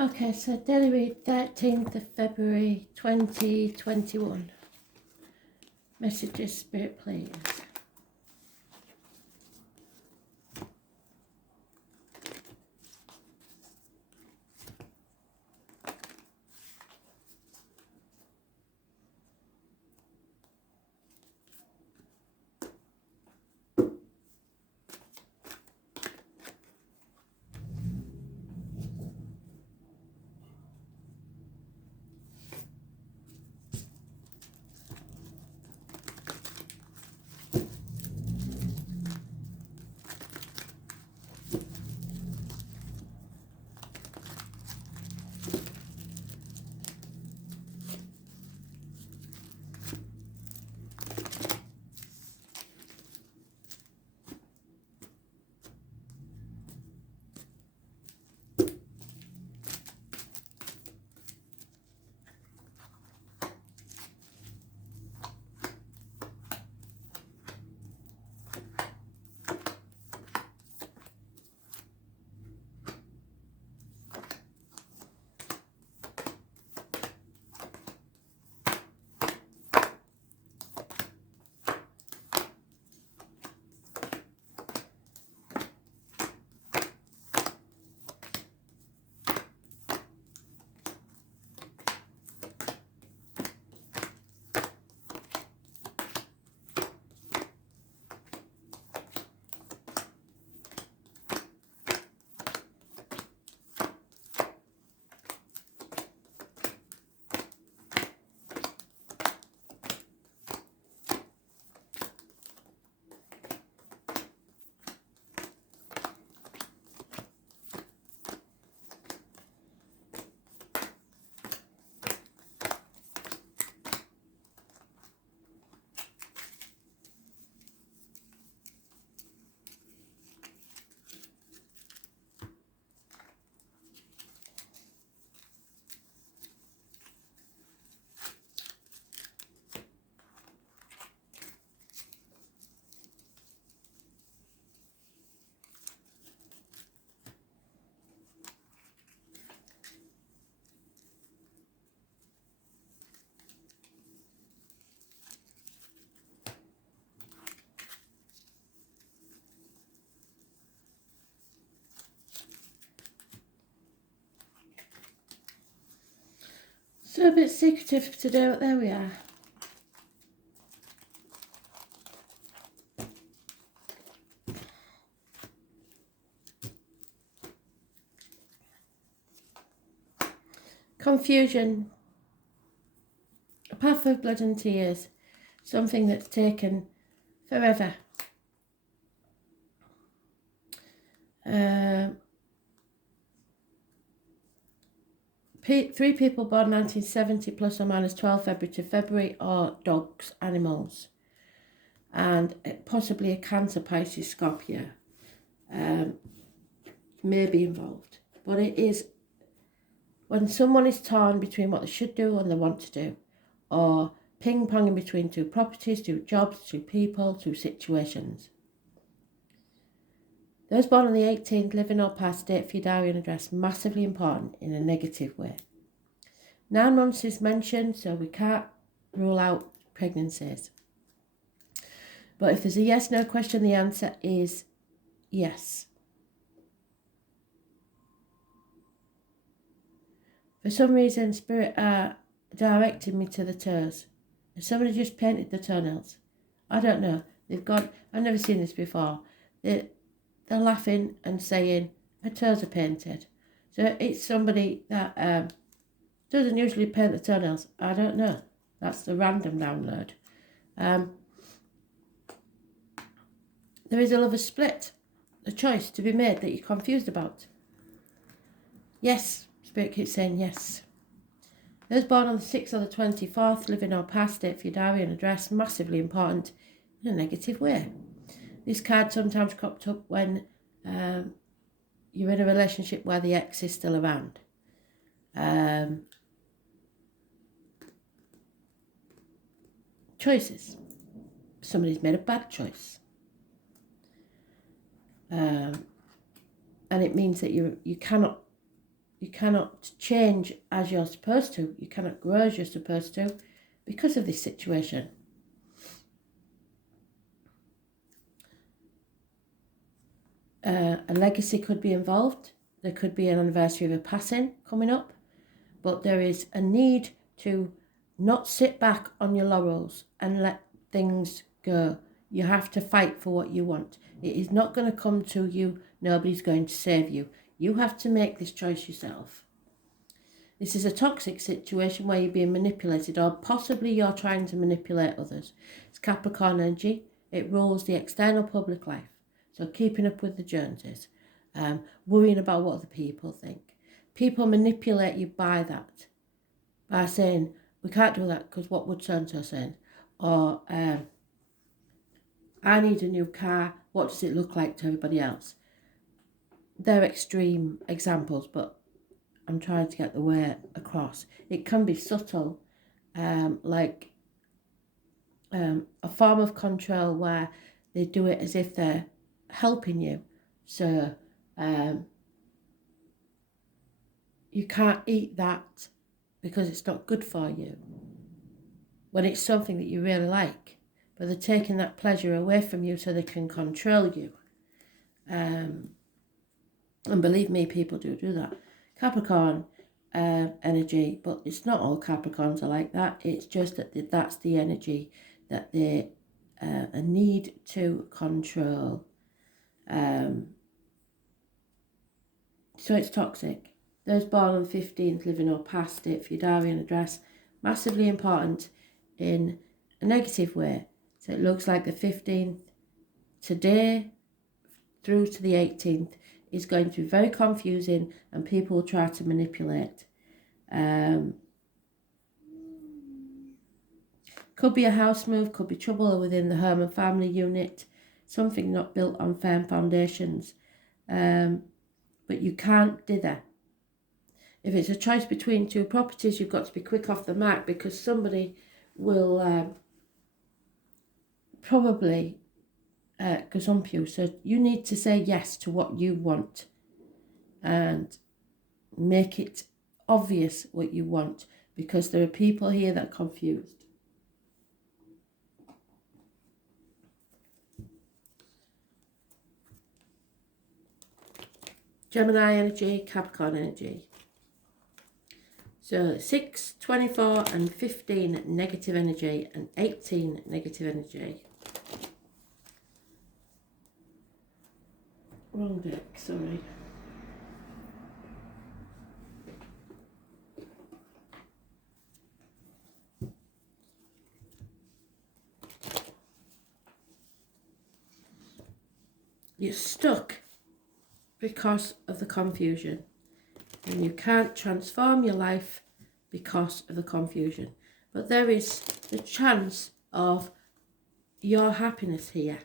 Okay, so daily read 13th of February 2021. Messages, Spirit, please. So a bit secretive today, but there we are. Confusion, a path of blood and tears, something that's taken forever. Three people born 1970 plus or minus 12 February to February are dogs, animals, and possibly a Cancer, Pisces, Scorpio may be involved. But it is when someone is torn between what they should do and they want to do, or ping-ponging between two properties, two jobs, two people, two situations. Those born on the 18th, living or past, date for your diary and address, massively important in a negative way. 9 months is mentioned, so we can't rule out pregnancies. But if there's a yes-no question, the answer is yes. For some reason, Spirit are directing me to the toes. Has somebody just painted the toenails? I don't know. I've never seen this before. They're laughing and saying, her toes are painted. So it's somebody that doesn't usually paint the toenails. I don't know. That's the random download. There is a lover split, a choice to be made that you're confused about. Yes, Spirit keeps saying yes. Those born on the 6th or the 24th, living or past, date for your diary and address, massively important in a negative way. This card sometimes cropped up when you're in a relationship where the ex is still around. Choices. Somebody's made a bad choice. And it means that you cannot You cannot change as you're supposed to. You cannot grow as you're supposed to because of this situation. A legacy could be involved. There could be an anniversary of a passing coming up. But there is a need to not sit back on your laurels and let things go. You have to fight for what you want. It is not going to come to you. Nobody's going to save you. You have to make this choice yourself. This is a toxic situation where you're being manipulated, or possibly you're trying to manipulate others. It's Capricorn energy. It rules the external public life. So keeping up with the Joneses, worrying about what other people think. People manipulate you by that, by saying, we can't do that because what would so-and-so say? Or, I need a new car, what does it look like to everybody else? They're extreme examples, but I'm trying to get the way across. It can be subtle, like a form of control where they do it as if they're helping you. So, you can't eat that because it's not good for you, when it's something that you really like, but they're taking that pleasure away from you so they can control you. And believe me, people do that. Capricorn energy, but it's not all Capricorns are like that. It's just that that's the energy that they need to control. So it's toxic. Those born on the 15th, living or past it for your diary and address, massively important in a negative way. So it looks like the 15th today through to the 18th is going to be very confusing, and people will try to manipulate. Could be a house move, could be trouble within the home and family unit, something not built on firm foundations. But you can't dither. If it's a choice between two properties, you've got to be quick off the mark, because somebody will probably gazump you. So you need to say yes to what you want and make it obvious what you want, because there are people here that are confused. Gemini energy, Capricorn energy. So 6, 24 and 15 negative energy and 18 negative energy. Wrong deck, sorry. You're stuck because of the confusion, and you can't transform your life because of the confusion. But there is the chance of your happiness here.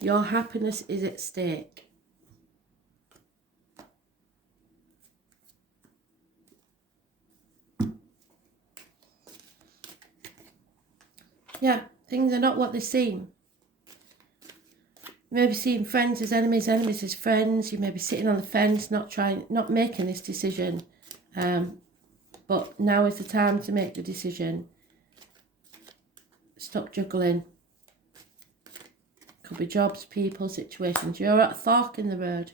Your happiness is at stake. Yeah, things are not what they seem. You may be seeing friends as enemies, enemies as friends. You may be sitting on the fence, not making this decision. But now is the time to make the decision. Stop juggling. Could be jobs, people, situations. You're at a fork in the road.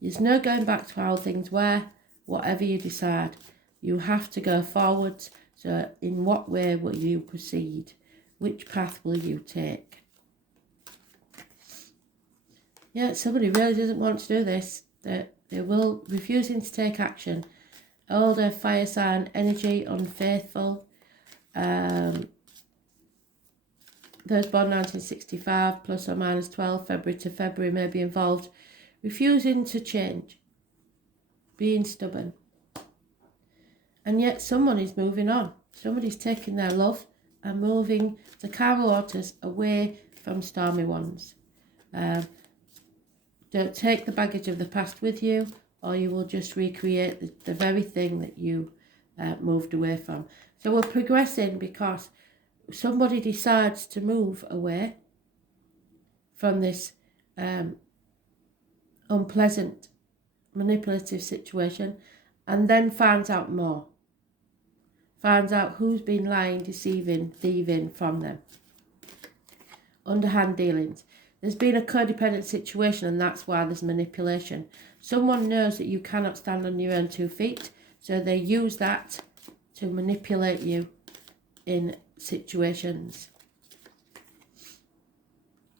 There's no going back to how things were. Whatever you decide, you have to go forwards. So in what way will you proceed? Which path will you take? Yeah, somebody really doesn't want to do this. They will refusing to take action. Older fire sign energy, unfaithful. Those born 1965 plus or minus 12 February to February may be involved. Refusing to change. Being stubborn. And yet someone is moving on. Somebody's taking their love and moving the calmer waters away from stormy ones. Don't take the baggage of the past with you, or you will just recreate the very thing that you moved away from. So we're progressing because somebody decides to move away from this unpleasant, manipulative situation, and then finds out more. Finds out who's been lying, deceiving, thieving from them. Underhand dealings. There's been a codependent situation, and that's why there's manipulation. Someone knows that you cannot stand on your own 2 feet, so they use that to manipulate you in situations.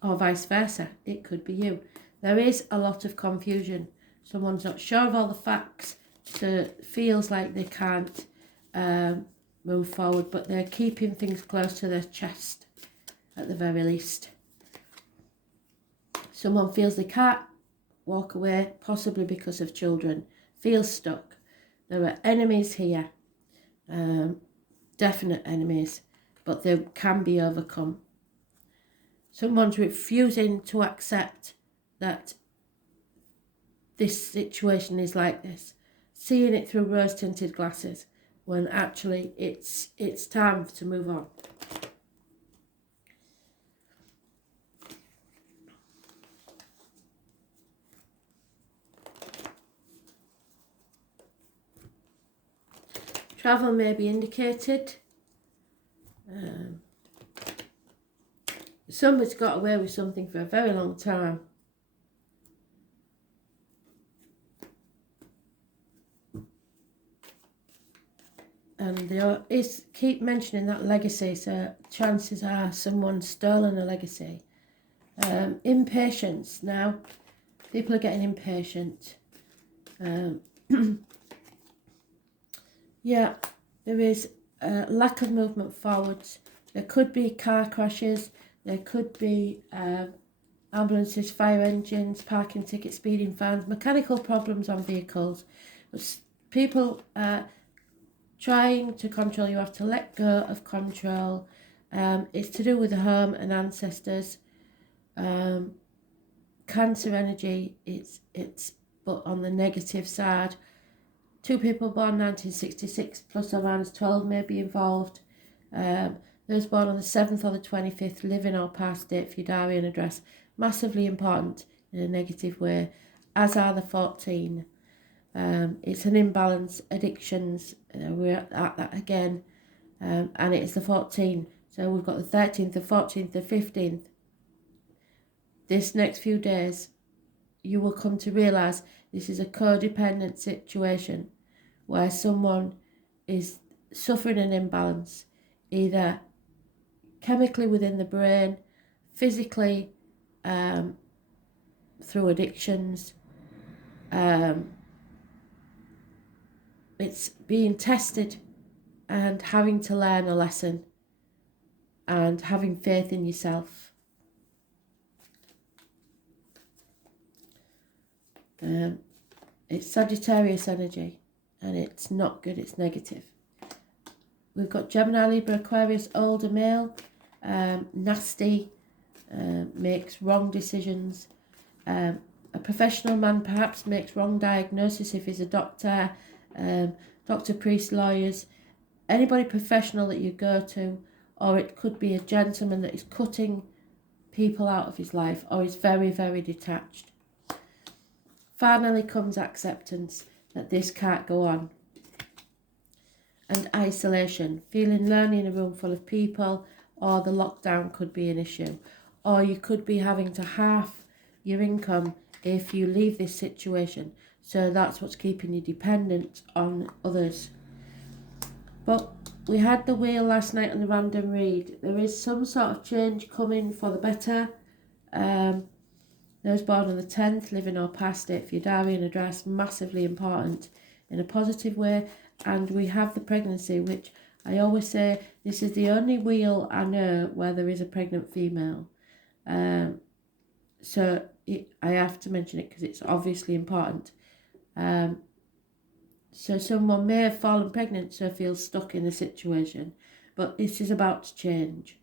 Or vice versa, it could be you. There is a lot of confusion. Someone's not sure of all the facts, so feels like they can't move forward, but they're keeping things close to their chest at the very least. Someone feels they can't walk away, possibly because of children, feels stuck. There are enemies here, definite enemies, but they can be overcome. Someone's refusing to accept that this situation is like this, seeing it through rose-tinted glasses, when actually it's time to move on. Travel may be indicated. Somebody's got away with something for a very long time. And they keep mentioning that legacy, so chances are someone's stolen a legacy. Impatience. Now, people are getting impatient. Yeah, there is a lack of movement forwards. There could be car crashes. There could be ambulances, fire engines, parking tickets, speeding fines, mechanical problems on vehicles. But people trying to control, you have to let go of control. It's to do with the home and ancestors. Cancer energy, it's but on the negative side. 2 people born 1966 plus or minus 12 may be involved. Those born on the 7th or the 25th, living or past date for your diary and address, massively important in a negative way, as are the 14. It's an imbalance, addictions, we're at that again, and it's the 14. So we've got the 13th, the 14th, the 15th. This next few days, you will come to realise this is a codependent situation where someone is suffering an imbalance, either chemically within the brain, physically through addictions. It's being tested and having to learn a lesson and having faith in yourself. It's Sagittarius energy, and it's not good, it's negative. We've got Gemini, Libra, Aquarius, older male, nasty, makes wrong decisions. A professional man perhaps makes wrong diagnosis if he's a doctor, doctor, priest, lawyers, anybody professional that you go to, or it could be a gentleman that is cutting people out of his life, or is very, very detached. Finally comes acceptance that this can't go on. And isolation, feeling lonely in a room full of people, or the lockdown could be an issue. Or you could be having to half your income if you leave this situation. So that's what's keeping you dependent on others. But we had the wheel last night on the random read. There is some sort of change coming for the better. Those born on the 10th, living or past it, for your diary and address, massively important in a positive way. And we have the pregnancy, which I always say, this is the only wheel I know where there is a pregnant female. So I have to mention it because it's obviously important. So someone may have fallen pregnant, so feels stuck in a situation. But this is about to change.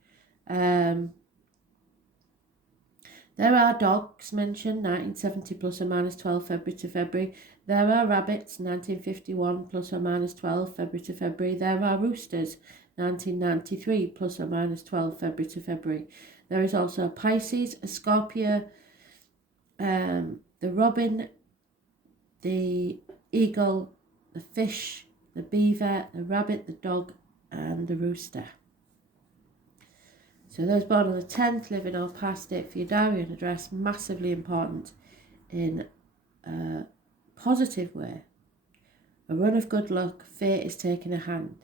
There are dogs mentioned, 1970 plus or minus 12 February to February. There are rabbits, 1951 plus or minus 12 February to February. There are roosters, 1993 plus or minus 12 February to February. There is also a Pisces, a Scorpio, the robin, the eagle, the fish, the beaver, the rabbit, the dog, and the rooster. So those born on the 10th, living or past, date for your diary and address, massively important in a positive way. A run of good luck, fate is taking a hand.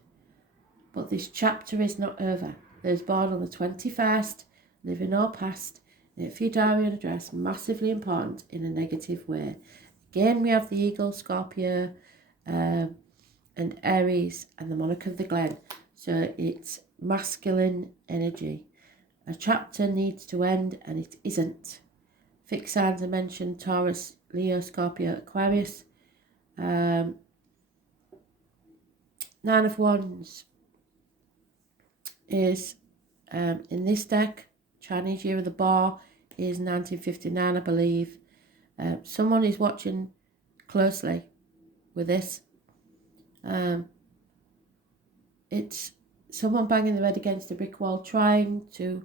But this chapter is not over. Those born on the 21st, living or past, date for your diary and address, massively important in a negative way. Again, we have the Eagle, Scorpio, and Aries, and the Monarch of the Glen. So it's masculine energy. A chapter needs to end, and it isn't. Fixed signs are mentioned: Taurus, Leo, Scorpio, Aquarius. Nine of Wands is in this deck. Chinese Year of the Boar is 1959, I believe. Someone is watching closely with this. It's someone banging their head against a brick wall, trying to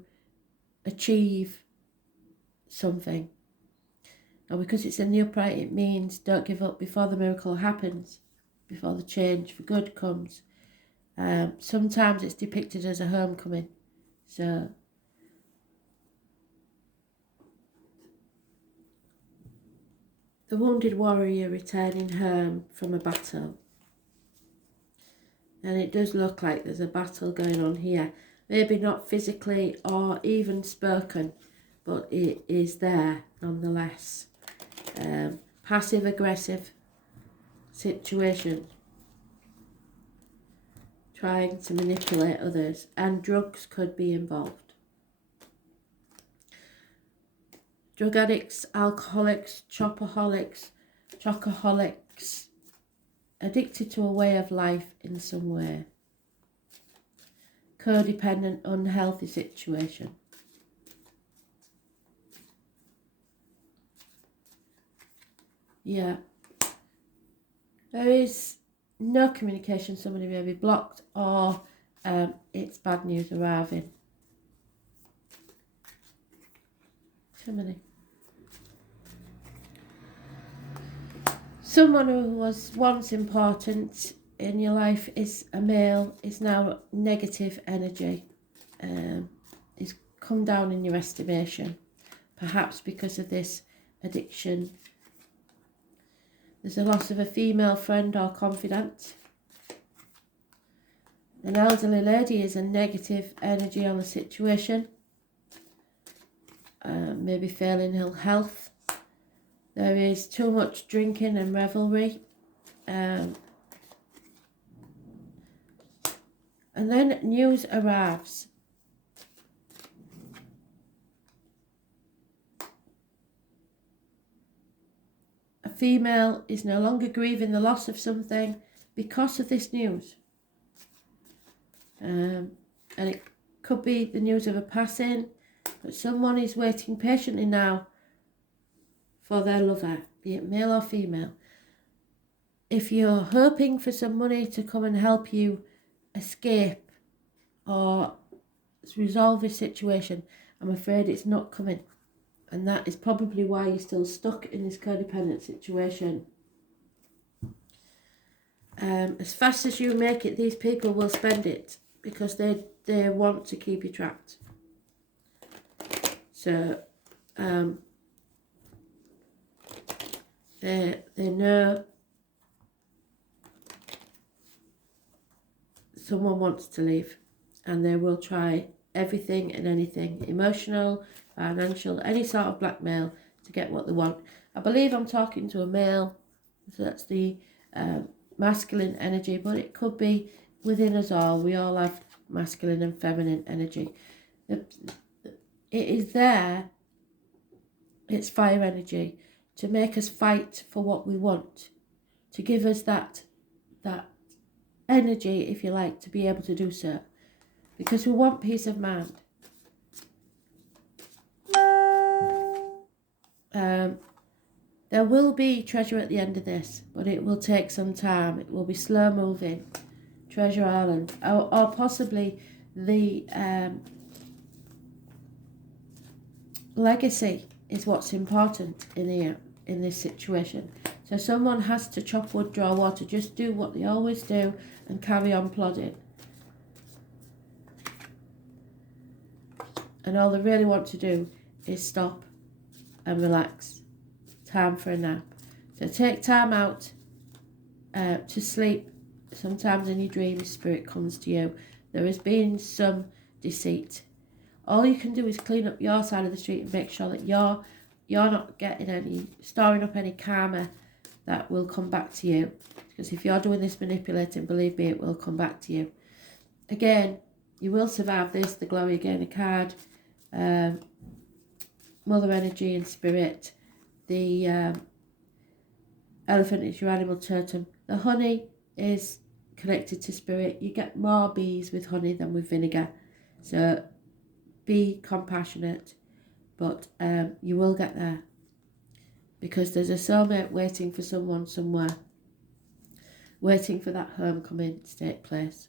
achieve something. And because it's in the upright, it means don't give up before the miracle happens, before the change for good comes. Sometimes it's depicted as a homecoming. So the wounded warrior returning home from a battle. And it does look like there's a battle going on here. Maybe not physically or even spoken, but it is there nonetheless. Passive-aggressive situation. Trying to manipulate others. And drugs could be involved. Drug addicts, alcoholics, chocoholics, addicted to a way of life in some way. Codependent, unhealthy situation. Yeah. There is no communication. Somebody may be blocked, or it's bad news arriving. Too many. Someone who was once important in your life is a male, is now negative energy. Is come down in your estimation, perhaps because of this addiction. There's a loss of a female friend or confidant. An elderly lady is a negative energy on the situation. Maybe failing ill health. There is too much drinking and revelry. And then news arrives. A female is no longer grieving the loss of something because of this news. And it could be the news of a passing, but someone is waiting patiently now for their lover, be it male or female. If you're hoping for some money to come and help you escape or resolve a situation, I'm afraid it's not coming. And that is probably why you're still stuck in this codependent situation. As fast as you make it, these people will spend it because they want to keep you trapped. So they know someone wants to leave, and they will try everything and anything, emotional, financial, any sort of blackmail to get what they want. I believe I'm talking to a male, so that's the masculine energy, but it could be within us all. We all have masculine and feminine energy. It is there, it's fire energy, to make us fight for what we want, to give us that energy, if you like, to be able to do so, because we want peace of mind. There will be treasure at the end of this, but it will take some time. It will be slow moving. Treasure Island, or possibly the legacy is what's important in here, in this situation. So someone has to chop wood, draw water, just do what they always do and carry on plodding. And all they really want to do is stop and relax. Time for a nap. So take time out to sleep. Sometimes in your dreams, spirit comes to you. There has been some deceit. All you can do is clean up your side of the street and make sure that you're not getting any, storing up any karma that will come back to you. Because if you're doing this manipulating, believe me, it will come back to you. Again, you will survive this. The Glory Again card. Mother Energy and Spirit. The elephant is your animal totem. The honey is connected to spirit. You get more bees with honey than with vinegar. So be compassionate, but you will get there. Because there's a soulmate waiting for someone somewhere. Waiting for that homecoming to take place.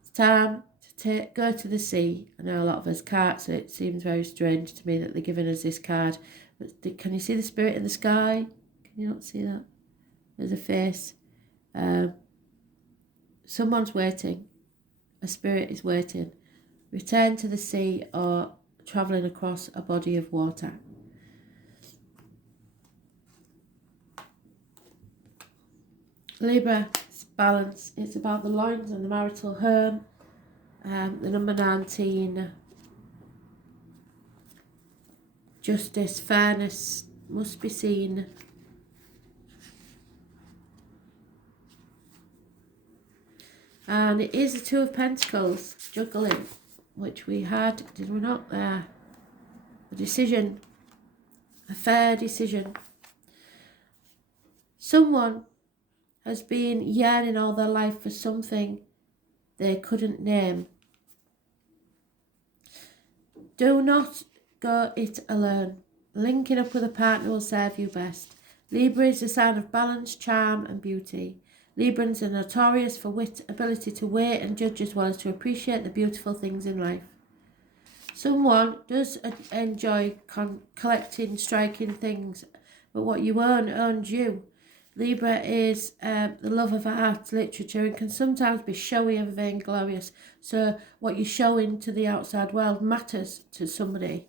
It's time to go to the sea. I know a lot of us can't, so it seems very strange to me that they're giving us this card. But can you see the spirit in the sky? Can you not see that? There's a face. Someone's waiting. A spirit is waiting. Return to the sea or travelling across a body of water. Libra, it's balance. It's about the loins and the marital home. The number 19. Justice, fairness must be seen. And it is the Two of Pentacles, juggling, which we had, did we not, there? A decision, a fair decision. Someone has been yearning all their life for something they couldn't name. Do not go it alone. Linking up with a partner will serve you best. Libra is a sign of balance, charm and beauty. Librans are notorious for wit, ability to weigh and judge as well as to appreciate the beautiful things in life. Someone does enjoy collecting, striking things, but what you own owns you. Libra is the love of art, literature, and can sometimes be showy and vainglorious. So what you show into the outside world matters to somebody.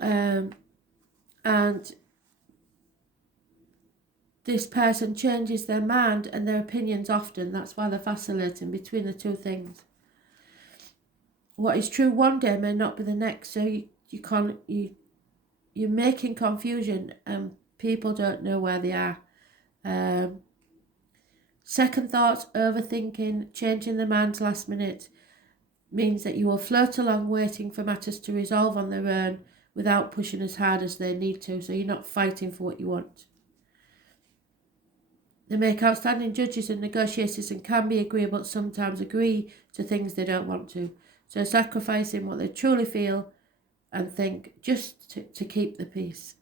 And this person changes their mind and their opinions often. That's why they're vacillating between the two things. What is true one day may not be the next. So you're making confusion and people don't know where they are. Second thoughts, overthinking, changing their minds last minute means that you will float along waiting for matters to resolve on their own without pushing as hard as they need to. So you're not fighting for what you want. They make outstanding judges and negotiators and can be agreeable, but sometimes agree to things they don't want to. So sacrificing what they truly feel and think just to keep the peace.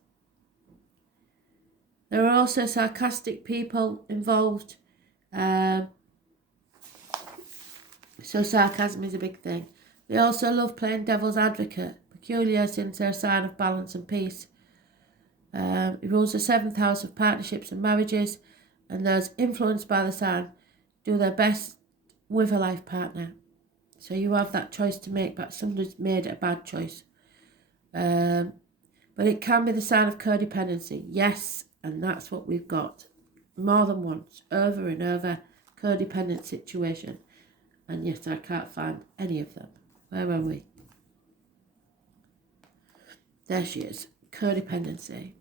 There are also sarcastic people involved. So sarcasm is a big thing. They also love playing devil's advocate, peculiar since they're a sign of balance and peace. It rules the 7th house of partnerships and marriages, and those influenced by the sign do their best with a life partner. So you have that choice to make, but somebody's made a bad choice. But it can be the sign of codependency. Yes, and that's what we've got. More than once, over and over, codependent situation. And yet I can't find any of them. Where are we? There she is, codependency.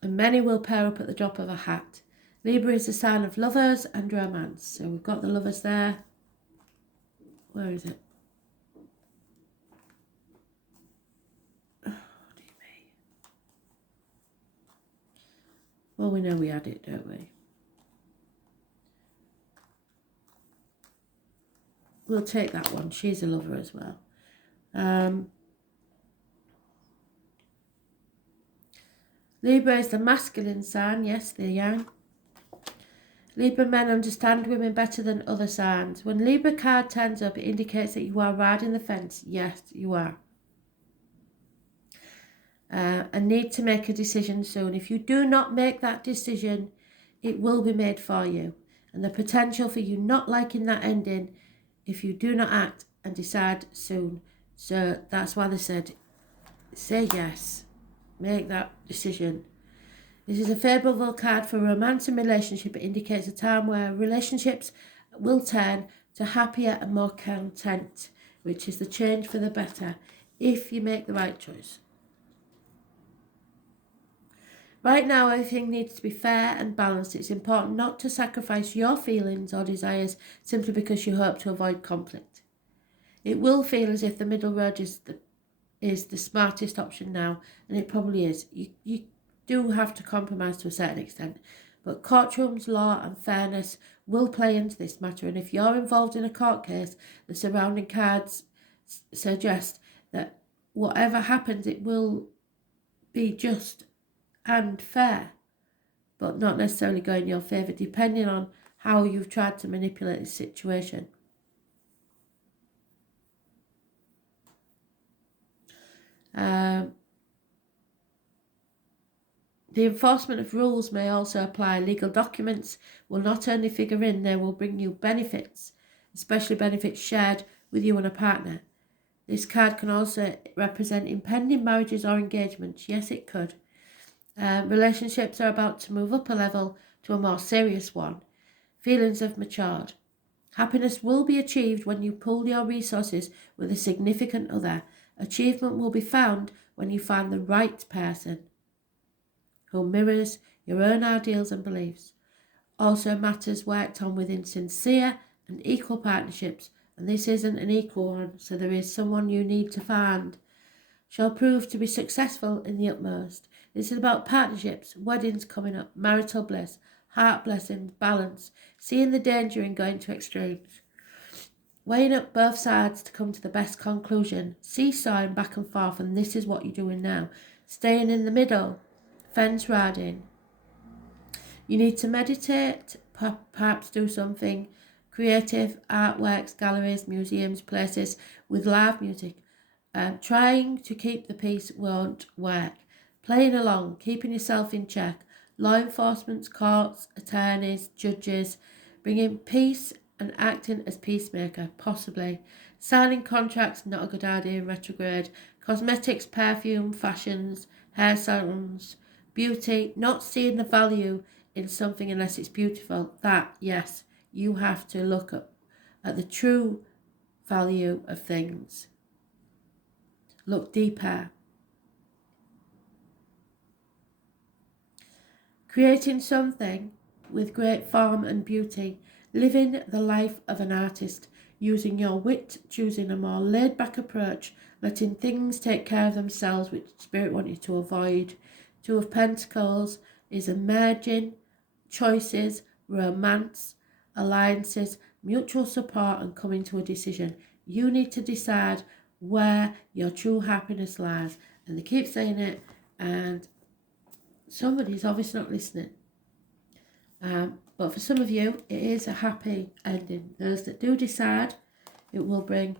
And many will pair up at the drop of a hat. Libra is a sign of lovers and romance. So we've got the lovers there. Where is it? Oh, dear me. Well, we know we had it, don't we? We'll take that one. She's a lover as well. Libra is the masculine sign. Yes, they're yang. Libra men understand women better than other signs. When Libra card turns up, it indicates that you are riding the fence. Yes, you are. and need to make a decision soon. If you do not make that decision, it will be made for you. And the potential for you not liking that ending if you do not act and decide soon. So that's why they said, say yes, make that decision. This is a favourable card for romance and relationship. It indicates a time where relationships will turn to happier and more content, which is the change for the better if you make the right choice. Right now, everything needs to be fair and balanced. It's important not to sacrifice your feelings or desires simply because you hope to avoid conflict. It will feel as if the middle road is the smartest option now, and it probably is. You do have to compromise to a certain extent, but courtrooms, law and fairness will play into this matter, and if you're involved in a court case, the surrounding cards suggest that whatever happens, it will be just and fair, but not necessarily go in your favour, depending on how you've tried to manipulate the situation. The enforcement of rules may also apply. Legal documents will not only figure in, they will bring you benefits, especially benefits shared with you and a partner. This card can also represent impending marriages or engagements. Yes, it could. Relationships are about to move up a level to a more serious one. Feelings have matured. Happiness will be achieved when you pool your resources with a significant other. Achievement will be found when you find the right person who mirrors your own ideals and beliefs. Also, matters worked on within sincere and equal partnerships, and this isn't an equal one, so there is someone you need to find, shall prove to be successful in the utmost. This is about partnerships, weddings coming up, marital bliss, heart blessings, balance, seeing the danger in going to extremes, weighing up both sides to come to the best conclusion, seesawing back and forth, and this is what you're doing now. Staying in the middle, fence riding. You need to meditate, perhaps do something creative, artworks, galleries, museums, places with live music. Trying to keep the peace won't work. Playing along, keeping yourself in check. Law enforcement, courts, attorneys, judges, bringing peace and acting as peacemaker, possibly. Signing contracts, not a good idea in retrograde. Cosmetics, perfume, fashions, hair salons, beauty, not seeing the value in something unless it's beautiful. That, yes, you have to look at the true value of things. Look deeper. Creating something with great form and beauty. Living the life of an artist. Using your wit, choosing a more laid-back approach. Letting things take care of themselves, which Spirit want you to avoid. Two of Pentacles is emerging, choices, romance, alliances, mutual support and coming to a decision. You need to decide where your true happiness lies. And they keep saying it, and somebody's obviously not listening. But for some of you, it is a happy ending. Those that do decide, it will bring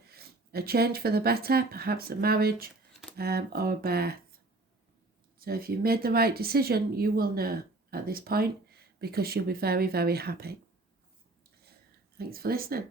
a change for the better, perhaps a marriage or a birth. So if you made the right decision, you will know at this point, because you'll be very, very happy. Thanks for listening.